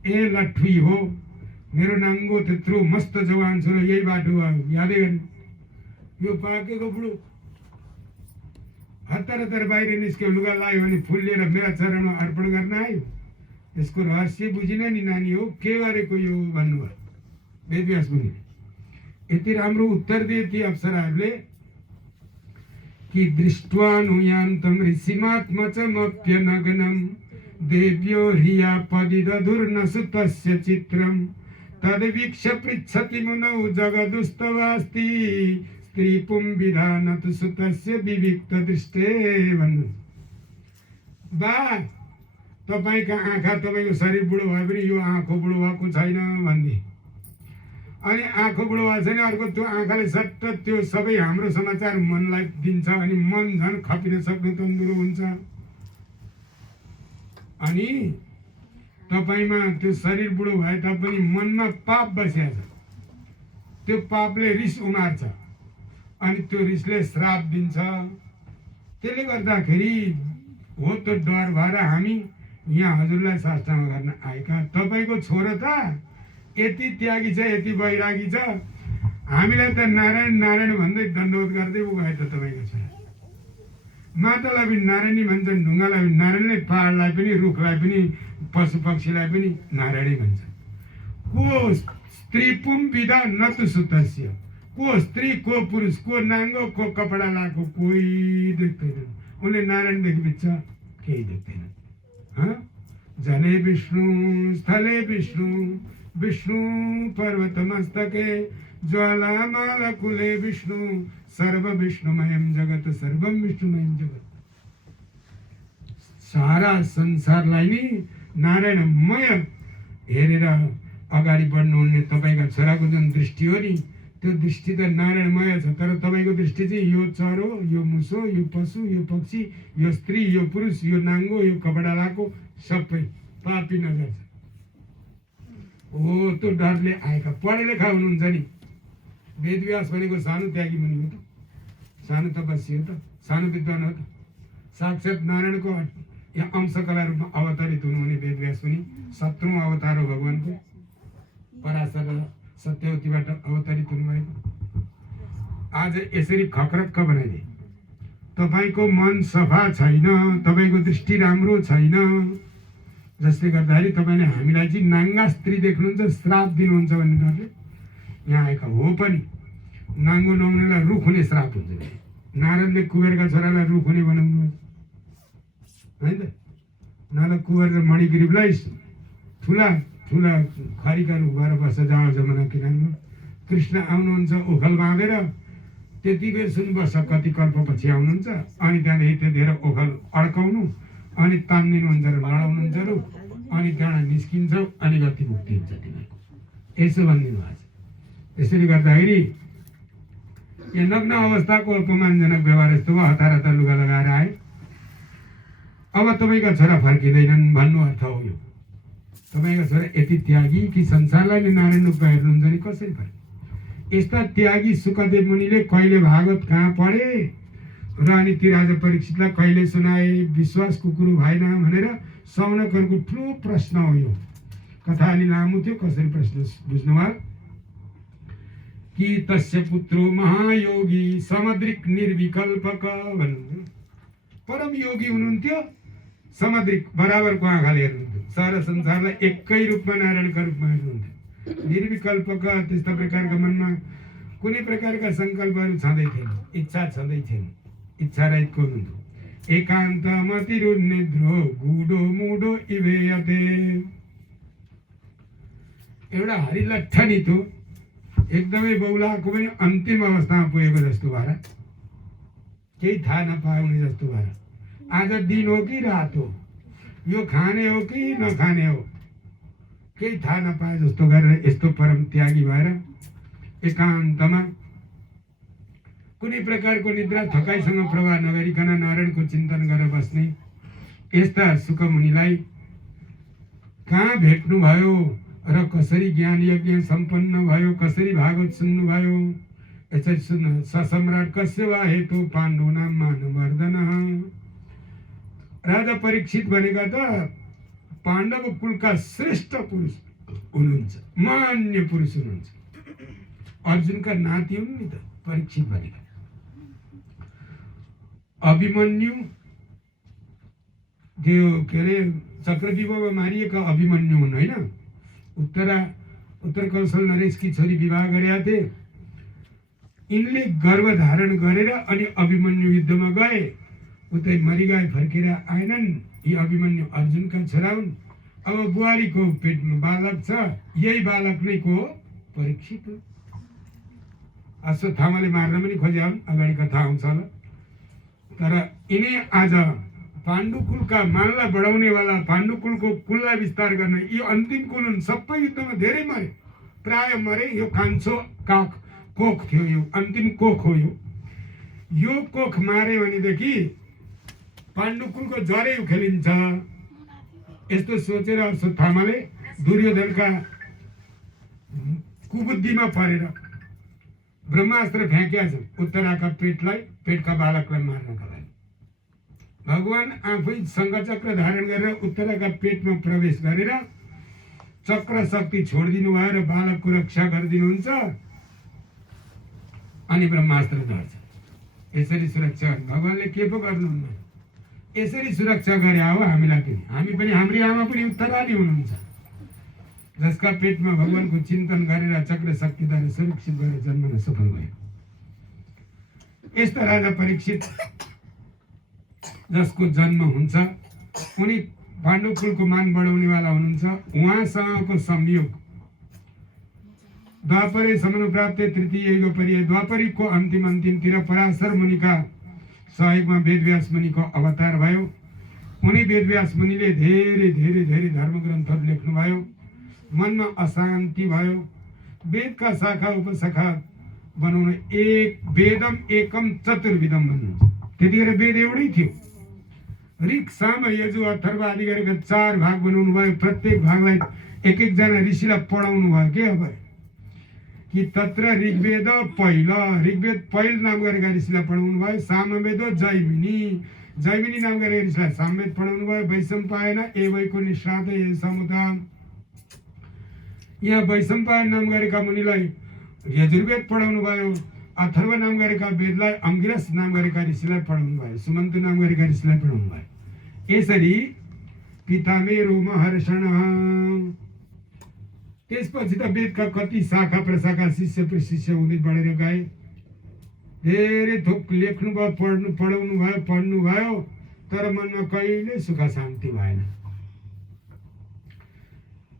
ए लट्ठी हो, मेरो नाङ्गो त्यत्रो मस्त जवान छ र यही बाटो यादै गर्नु, यो पाकेको बुढो हतार हतार बाहिर निस्क्यो, लुगा लायो भने फुल लिएर मेरा चरणमा अर्पण गर्न आयो। यसको रहस्य बुझिन नि नानी हो, के गरेको यो भन्नुभयो वेदव्यास मुनिले। यति राम्रो उत्तर दिए ती अप्सराहरूले कि दृष्ट्वानुयान्तं ऋषिमात्मचमप्यनगनं देव्यो ह्रियापदिदधुर्नसुतस्य चित्रं तद्वीक्ष्य पृच्छति मुनौ जगदुस्तवास्ति स्त्रीपुं विधानतु सुतस्य विविक्त दृष्टे भन्नु। बा तपाईँका आँखा, तपाईँको शरीर बुढो भए पनि यो आँखो बुढो भएको छैन भन्ने, अनि आँखो बुढो भएको छैन, अर्को त्यो आँखाले सट्ट त्यो सबै हाम्रो समाचार मनलाई दिन्छ अनि मन झन् खपिन सक्ने तन्दुरो हुन्छ। अनि तपाईँमा त्यो शरीर बुढो भए तापनि मनमा पाप बसिया छ, त्यो पापले रिस उमार्छ अनि त्यो रिसले श्राप दिन्छ। त्यसले गर्दाखेरि हो त्यो डर भएर हामी यहाँ हजुरलाई साष्टाङ्ग गर्न आएका। तपाईँको छोरो त यति त्यागी छ, यति वैरागी छ, हामीलाई त नारायण नारायण भन्दै दण्डवत गर्दै उ गए त तपाईँको छोरा। माटालाई पनि नारायणी भन्छन्, ढुङ्गालाई पनि नारायणले, पहाडलाई पनि, रुखलाई पनि, पशु पक्षीलाई पनि नारायणी भन्छ। को स्त्री पुम विधा न तु सुतस्य, को स्त्री को पुरुष, को नाङ्गो को कपडा लाएको कोही देख्दैन। उनले नारायणदेखि बिच केही देख्दैन। जले विष्णु स्थले विष्णु, विष्णु पर्वतमस्तके ज्वालामाला कुले विष्णु, सर्व विष्णुमयम जगत, सर्वम विष्णुमयम जगत। सारा संसारलाई नि नारायणमय हेरेर अगाडि बढ्नुहुने तपाईँका छोराको जुन दृष्टि हो नि, त्यो दृष्टि त नारायणमय छ। तर तपाईँको दृष्टि चाहिँ यो चरो, यो मुसो, यो पशु, यो पक्षी, यो स्त्री, यो पुरुष, यो नाङ्गो, यो कपडा लाएको सबै पापी नजर छ। हो त्यो डरले आएका। पढे लेखा हुनुहुन्छ नि। वेदव्यास भनेको सानो त्यागी मुनि हो त, सानो तपस्वी हो त, सानो विद्वान हो त। साक्षात् नारायणको यहाँ अंशकला रूपमा अवतरित हुनुहुने वेदव्यास पनि 17औं अवतार हो भगवानको। पराशर सत्यवतीबाट अवतरित हुनुभएको। आज यसरी खक्रक्क बनाइदिए। तपाईँको मन सफा छैन, तपाईँको दृष्टि राम्रो छैन, जसले गर्दाखेरि तपाईँले हामीलाई चाहिँ नाङ्गा स्त्री देख्नुहुन्छ, श्राप दिनुहुन्छ भन्ने डरले यहाँ आएका हो। पनि नाङ्गो नहुनेलाई रुख हुने श्राप हुन्छ। नारदले कुबेरका छोरालाई रुख हुने बनाउनु होइन त। उनीहरूलाई कुबेर र मणिग्रीवलाई ठुला ठुला खरीका रुख भएर बस्छ जाओ जमुना किनारमा। कृष्ण आउनुहुन्छ ओखल बाँधेर, त्यति बेर सुन्नुपर्छ कति कल्पपछि आउनुहुन्छ, अनि त्यहाँदेखि त्यतिखेर ओखल अड्काउनु, अनि तान्दिनुहुन्छ र लडाउनुहुन्छ रुख, अनि त्यहाँबाट निस्किन्छ, अनि गति मुक्ति हुन्छ तिनीहरूको। यसो भनिदिनु भएको छ। यसरी गर्दाखेरि यो नग्न अवस्थाको अपमानजनक व्यवहार यस्तो भयो। हतार हतार लुगा लगाएर आए। अब तपाईँका छोरा फर्किँदैनन् भन्नु अर्थ हो यो। तपाईँका छोरा यति त्यागी कि संसारलाई नै नारायण रूपमा हेर्नुहुन्छ नि कसरी फर्के। यस्ता त्यागी सुखदेव मुनिले कहिले भागवत कहाँ पढे र अनि ती राजा परीक्षितलाई कहिले सुनाए, विश्वासको कुरो भएन भनेर सौनकहरूको ठुलो प्रश्न हो यो। कथा अलि लामो थियो, कसरी प्रश्न बुझ्नुभयो कि तस्य पुत्रो महायोगी समद्रिक निर्विकल्पक भन्नुहुन्थ्यो। परम योगी हुनुहुन्थ्यो, समद्रिक बराबरको आँखाले हेर्नुहुन्थ्यो, सारा संसारलाई एकै रूपमा नारायणका रूपमा हेर्नुहुन्थ्यो। निर्विकल्पक, त्यस्ता प्रकारका मनमा कुनै प्रकारका सङ्कल्पहरू छँदै थिएन, इच्छा छँदै थिएन, इच्छा रहितको हुनुहुन्थ्यो। एकान्त मतिरुन्निद्रो गुडो मुडो इवेयते। एउटा हरिलट्ठनी थियो, एकदमै बौलाको पनि अन्तिम अवस्थामा पुगेको जस्तो भएर, केही थाहा नपाउने जस्तो भएर, आज दिन हो कि रात हो, यो खाने हो कि नखाने हो, केही थाहा नपाए जस्तो गरेर यस्तो परम त्यागी भएर एकान्तमा कुनै प्रकारको निद्रा थकाइसँग प्रवाह नगरिकन नारायणको चिन्तन गरेर बस्ने यस्ता सुखमुनिलाई कहाँ भेट्नुभयो र कसरी ज्ञान यज्ञ सम्पन्न भयो, कसरी भागवत सुन्नुभयो, यसरी सुन्नु, ससम्राट कस्य वा हेतु पाण्डुनां मानवर्धन। राजा परीक्षित भनेका त पाण्डव कुलका श्रेष्ठ पुरुष हुनुहुन्छ, मान्य पुरुष हुनुहुन्छ। अर्जुनका नाति हुन् नि त परीक्षित भनेका। अभिमन्यु त्यो के अरे चक्रव्यूहमा मारिएका अभिमन्यु हुन् होइन। उत्तर कौशल नरेशकी छोरी विवाह गरेका थिए। यिनले गर्भ धारण गरेर अनि अभिमन्यु युद्धमा गए, उतै मरिगए, फर्केर आएनन्। यी अभिमन्यु अर्जुनका छोरा हुन्। अब बुहारीको पेटमा बालक छ, यही बालक नै को परीक्षित हो। अश्वत्थामाले मार्न पनि खोज्या हुन्, अगाडि कथा आउँछ होला। तर यिनी आज पाण्डुकुलका मानलाई बढाउनेवाला, पाण्डुकुलको कुललाई विस्तार गर्ने यी अन्तिम कुल हुन्। सबै युद्धमा धेरै मरे, प्राय मरे। यो कान्छो कोख थियो, यो अन्तिम कोख हो। यो कोख मारे भनेदेखि पाण्डुकुलको जरै उखेलिन्छ। यस्तो सोचेर अश्वत्थामाले दुर्योधनका कुबुद्धिमा परेर ब्रह्मास्त्र फ्याँकिया छन् उत्तराका पेटका बालकलाई मार्नका लागि। भगवान आफै शङ्खचक्र धारण गरेर उत्तराका पेटमा प्रवेश गरेर चक्र शक्ति छोडिदिनु भयो र बालकको रक्षा गरिदिनुहुन्छ। अनि ब्रह्मास्त्र धर्छ। यसरी सुरक्षा भगवानले के पो गर्नुहुन्न, यसरी सुरक्षा गरे हो हामीलाई पनि। हामी पनि, हाम्री आमा पनि उत्तराली हुनुहुन्छ, जसका पेटमा भगवानको चिन्तन गरेर चक्र शक्तिद्वारा सुरक्षित भएर जन्मन सफल भयो। यस्ता राजा परीक्षित जसको जन्म हुन्छ, उनी पाण्डुकुलको मान बढाउनेवाला हुनुहुन्छ। उहाँसँगको संयोग द्वापरे समानुप्राप्ते तृतीय युग पर्याय द्वापरीको अन्तिमतिर पराशर मुनिका सहयोगमा वेदव्यास मुनिको अवतार भयो। उनी वेदव्यास मुनिले धेरै धेरै धेरै धर्मग्रन्थहरू लेख्नुभयो। मनमा अशान्ति भयो। वेदका शाखा उपशाखा बनाउन एक वेदम एकम चतुर्विधम भन्नुहुन्छ। त्यतिखेर वेद एउटै थियो। ऋग साम यजु अथर्व आदि गरेका 4 भाग बनाउनु भयो। प्रत्येक भागलाई एक एकजना ऋषिलाई पढाउनु भयो के अब कि तत्र ऋग्वेद पहिल नाम गरेका ऋषिलाई पढाउनु भयो। सामवेद जैमिनी नाम गरेका ऋषिलाई सामवेद पढाउनु भयो। वैशम्पायन एवैको निश्राद ए समुदा, यहाँ वैशम्पायन नाम गरेका मुनिलाई यजुर्वेद पढाउनु भयो। अथर्व नाम गरेका वेदलाई अंगिरस नाम गरेका ऋषिलाई पढाउनु भयो। सुमन्त नाम गरेका ऋषिलाई पढाउनु भयो। यसरी पितामे रोमहर्षण। त्यसपछि त वेदका कति शाखा प्रशाखा शिष्य प्रशिष्य हुँदै बढेर गए। धेरै थोक लेख्नु भयो, पढ्नु भयो, तर मनमा कहिल्यै सुख शान्ति भएन।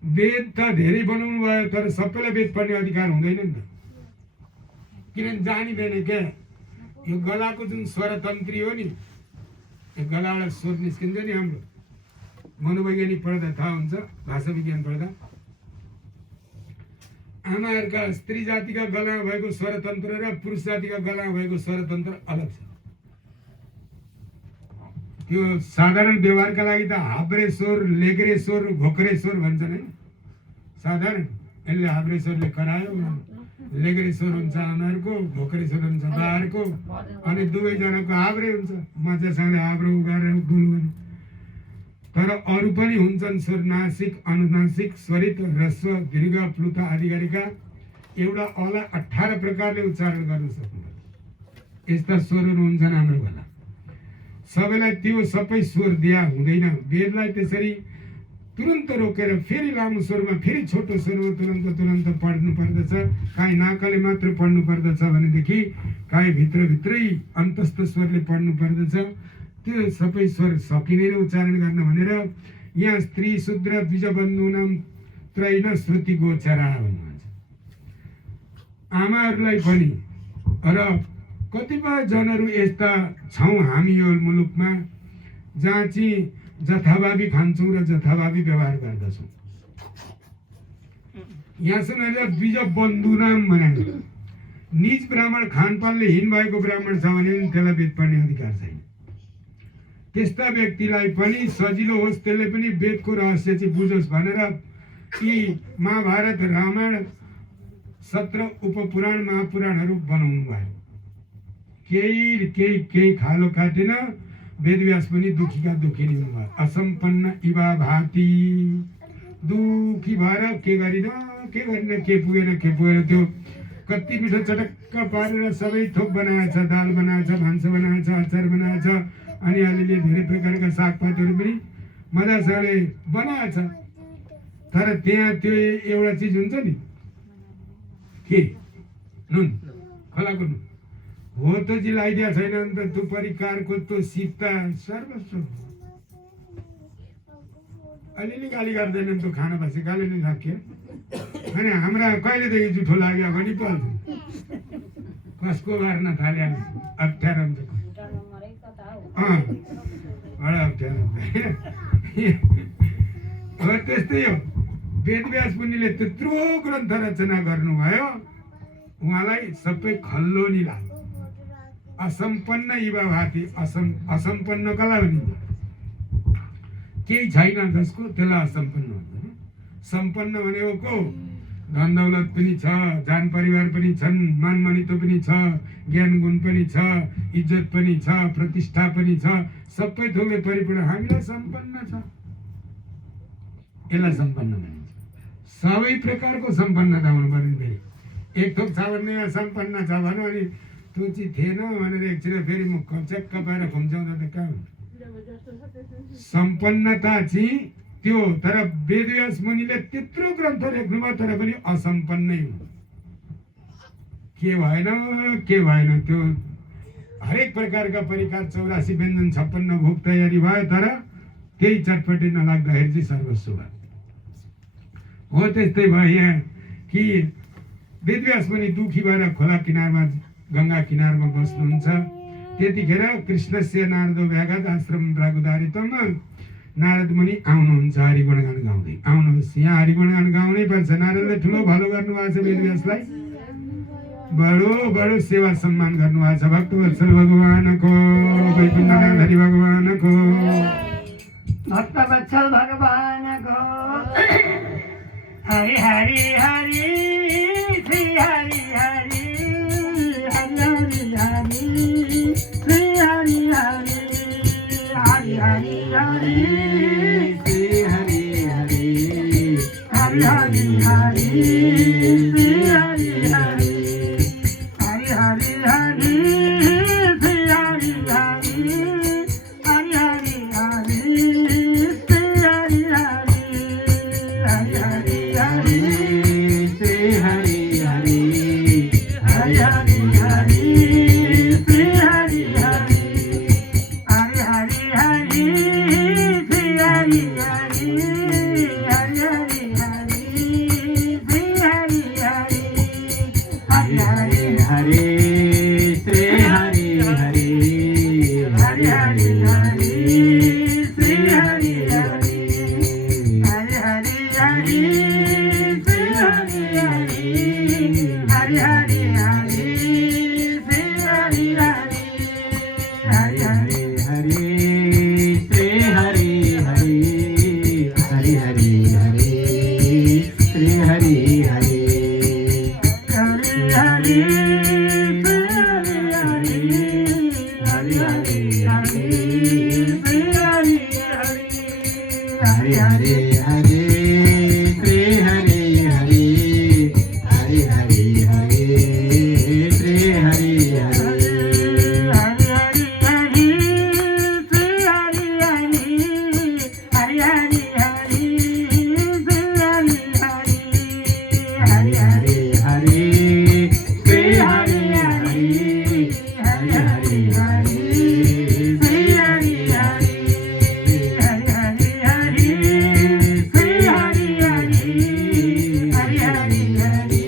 वेद त धेरै बनाउनु भयो, तर सबैलाई वेद पढ्ने अधिकार हुँदैन नि त, किनभने जानिँदैन क्या। यो गलाको जुन स्वरतन्त्री हो नि, यो गलाबाट स्वर निस्किन्छ नि। हाम्रो मनोवैज्ञानिक पढ्दा थाहा हुन्छ, भाषा विज्ञान पढ्दा आमाहरूका स्त्री जातिका गलामा भएको स्वरतन्त्र र पुरुष जातिका गलामा भएको स्वरतन्त्र अलग छ। त्यो साधारण व्यवहारका लागि त हाब्रे स्वर, लेग्रे स्वर, घोक्रे स्वर भन्छन् है। साधारण यसले हाब्रे स्वरले करायो, लेग्रे स्वर हुन्छ आमाहरूको, घोक्रे स्वर हुन्छ बाहरूको, अनि दुवैजनाको हाब्रे हुन्छ। मजासँगले हाब्रो उगाएर गुनु गर्ने। तर अरू पनि हुन्छन् स्वर, नासिक, अनुनासिक, स्वरित, ह्रस्व, दीर्घ, प्लुत आदि गरेका एउटा अला 18 प्रकारले उच्चारण गर्न सक्नुहुन्छ। यस्ता स्वरहरू हुन्छन् हाम्रो गला। सबैलाई त्यो सबै स्वर दिया हुँदैन। वेदलाई त्यसरी तुरन्त रोकेर फेरि लामो स्वरमा, फेरि छोटो स्वरमा तुरन्त पढ्नु पर्दछ। काहीँ नाकले मात्र पढ्नु पर्दछ भनेदेखि काहीँ भित्रै अन्तस्थ स्वरले पढ्नु पर्दछ। त्यो सबै स्वर सकिँदैन उच्चारण गर्न भनेर यहाँ स्त्री शूद्र द्विजबन्धुनाम त्रैन श्रुति गोचरा भन्नुहुन्छ। आमाहरूलाई पनि र कतिपय जनहरू यस्ता छौँ हामी यो मुलुकमा जहाँ चाहिँ जथाभावी खान्छौँ र जथाभावी व्यवहार गर्दछौँ। यहाँ सुनेर द्विजबन्धुनाम भनेर निज ब्राह्मण खानपानले हीन भएको ब्राह्मण छ भने त्यसलाई वेद पढ्ने अधिकार छैन। त्यस्ता व्यक्तिलाई पनि सजिलो होस्, त्यसले पनि वेदको रहस्य चाहिँ बुझोस् भनेर यी महाभारत रामायण 17 उपपुराण महापुराणहरू बनाउनु भयो। केही खालो काटेन। वेदव्यास पनि दुखीका दुखी नै हुनुभयो। असम्पन्न इवा भाती, दुखी भएर के गरिन के पुगेन त्यो कति मिठो चटक्क पारेर सबै थोक बनाएछ, दाल बनाएछ, भान्सा बनाएछ, अचार बनाएछ, अनि अलिअलि धेरै प्रकारका सागपातहरू पनि मजासँगले बनाएछ। तर त्यहाँ त्यो एउटा चिज हुन्छ नि, के नुन, खोलाको नुन हो त जी लगाइदिया छैन भने त त्यो परिकारको त्यो सिप्ता सर्वस्व। अलिअलि गाली गर्दैनन् त्यो खाना पछि गाली नै राख्यो। अनि हाम्रा कहिलेदेखि जुठो लाग्यो भने पल्छ कसको गार्न थाल्यो अप्ठ्यारो हुन्छ। बडा अप्ठ्यारो हो। त्यस्तै हो। वेदव्यास मुनिले त्यत्रो ग्रन्थ रचना गर्नुभयो, उहाँलाई सबै खल्लो नि लाग्यो। असम्पन्न युवा भाती, असम्पन्न कसलाई भनिन्छ? केही छैन जसको, त्यसलाई असम्पन्न भन्छ। सम्पन्न भनेको को? धन दौलत पनि छ, जान परिवार पनि छन्, मान मनितो पनि छ, ज्ञान गुण पनि छ, इज्जत पनि छ, प्रतिष्ठा पनि छ, सबै थोकले परिपूर्ण। हामीलाई सम्पन्न छ, यसलाई सम्पन्न भनिन्छ। सबै प्रकारको सम्पन्नता हुनु पर्ने। फेरि एक थोक छ भने सम्पन्न छ भनौँ, अनि त्यो चिज थिएन भनेर एकछिन फेरि म चक्क पाएर खुम्चाउँदा त कहाँ हुन्छ? सम्पन्नता चाहिँ त्यो। तर वेदव्यास मुनिले त्यत्रो ग्रन्थ लेख्नुभयो तर पनि असम्पन्नै हुनु। के भएन त्यो हरेक प्रकारका परिकार 84 व्यञ्जन 56 भोग तयारी भयो, तर त्यही चटपटी नलाग्दाखेरि चाहिँ सर्वस्व भयो। हो त्यस्तै भयो यहाँ कि वेदव्यास मुनि दुखी भएर खोला किनारमा, गङ्गा किनारमा बस्नुहुन्छ। त्यतिखेर कृष्णस्य नारदो व्याघात आश्रम रागुदारितमा नारद मुनि आउनुहुन्छ हरिगुणगान गाउँदै। आउनुहोस्, यहाँ हरिगुणगान गाउनै पर्छ। नारदले ठुलो भलो गर्नुभएको छ वेदव्यासलाई, बडो सेवा सम्मान गर्नुभएको छ। भक्तवत्सल भगवानको, वैकुण्ठनाथ हरि भगवानको, भक्तवत्सल भगवानको, हरि हरि हरि श्री हरि हरि, हरि हरि हरि श्री हरि हरि, हरि हरि हरि श्री हरि हरि, हरि हरि हरि श्री हरि हरि, हरि हरि हरि श्री हरि हरि, हरि हरि हरि श्री हरि हरि, हरि हरि हरि श्री हरि हरि, हरि हरि हरि श्री हरि हरि, हरि हरि हरि श्री हरि हरि, हरि हरि हरि श्री हरि हरि, हरि हरि हरि श्री हरि हरि, हरि हरि हरि श्री हरि हरि, हरि हरि हरि श्री हरि हरि, हरि हरि हरि श्री हरि हरि, हरि हरि हरि श्री हरि हरि, हरि हरि हरि श्री हरि हरि, हरि हरि श्री हरि हरि, हरि हरि हरि श्री हरि हरि, हरि हरि हरि श्री हरि हरि, हरि हरि हरि श्री हरि हरि, हरि हरि हरि श्री हरि हरि, हरि हरि हरि श्री हरि हरि, हरि हरि हरि श्री हरि हरि, हरि हरि हरि श्री हरि हरि, हरि हरि हरि श्री हरि हरि, हरि हरि हरि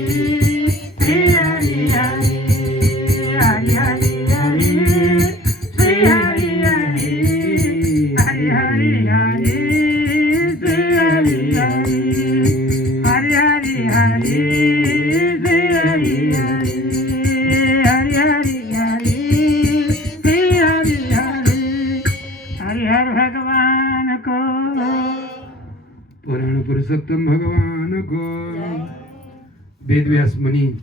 वेदव्यास मुनि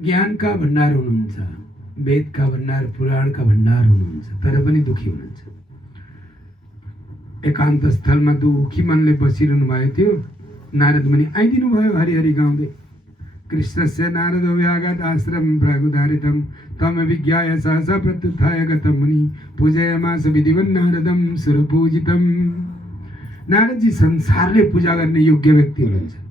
ज्ञानका भण्डार हुनुहुन्छ, वेदका भण्डार, पुराणका भण्डार हुनुहुन्छ, तर पनि दुखी हुनुहुन्छ। एकान्त स्थलमा दुखी मनले बसिरहनु भएको थियो। नारद मुनि आइदिनु भयो हरिहरि गाउँदै। कृष्णस्य नारद व्यागत आश्रम प्रागुदारितम तम विज्ञाय सहसा प्रत्युत्थाय गतं मुनि पूजयामास विधिवन् नारदं सुरपूजितम। नारदजी संसारले पूजा गर्ने योग्य व्यक्ति हुनुहुन्छ।